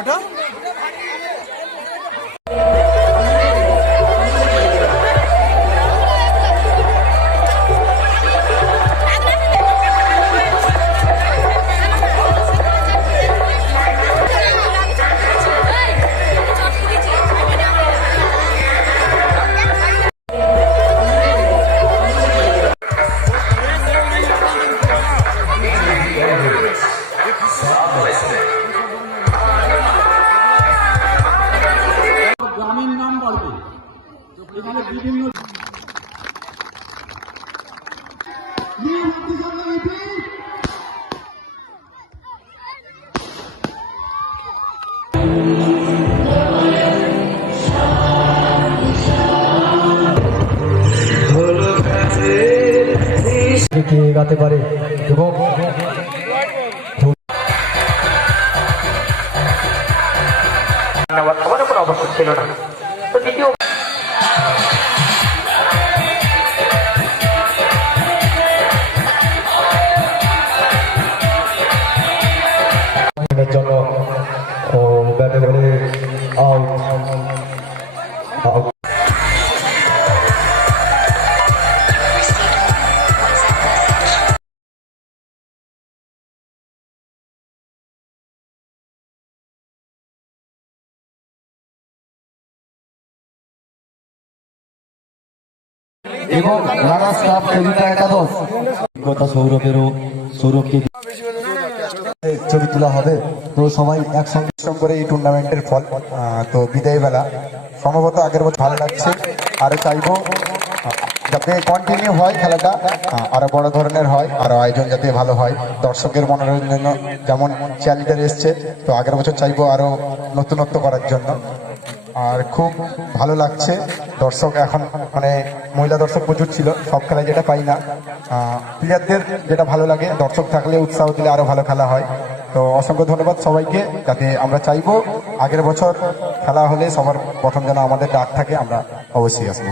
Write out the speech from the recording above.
কটা? গ্রামীণ নাম বলবে এখানে বিভিন্ন গাতে পারে এবং বর্তমানে কোনো অবস্থা ছিল না। তো দ্বিতীয় জন্য ব্যাটে বলে আউট এবং রানার্স কাপ কবিতা একাদশ সৌরভেরও সৌরভকে ছবি তোলা হবে। তো সবাই একসঙ্গে করে এই টুর্নামেন্টের ফল তো বিদায় বেলা সম্ভবত আগের বছর ভালো লাগছে, আরো চাইবো যাতে কন্টিনিউ হয় খেলাটা, আরো বড় ধরনের হয়, আরো আয়োজন যাতে ভালো হয়, দর্শকের মনোরঞ্জন যেমন চ্যালেঞ্জার এসছে, তো আগের বছর চাইবো আরো নতুনত্ব করার জন্য। আর খুব ভালো লাগছে, দর্শক এখন মানে মহিলা দর্শক প্রচুর ছিল, সব খেলায় যেটা পাই না, প্লেয়ারদের যেটা ভালো লাগে দর্শক থাকলে উৎসাহ দিলে আরো ভালো খেলা হয়। তো অসংখ্য ধন্যবাদ সবাইকে, যাতে আমরা চাইবো আগের বছর খেলা হলে সবার প্রথম যেন আমাদের ডাক থাকে, আমরা অবশ্যই আসবো।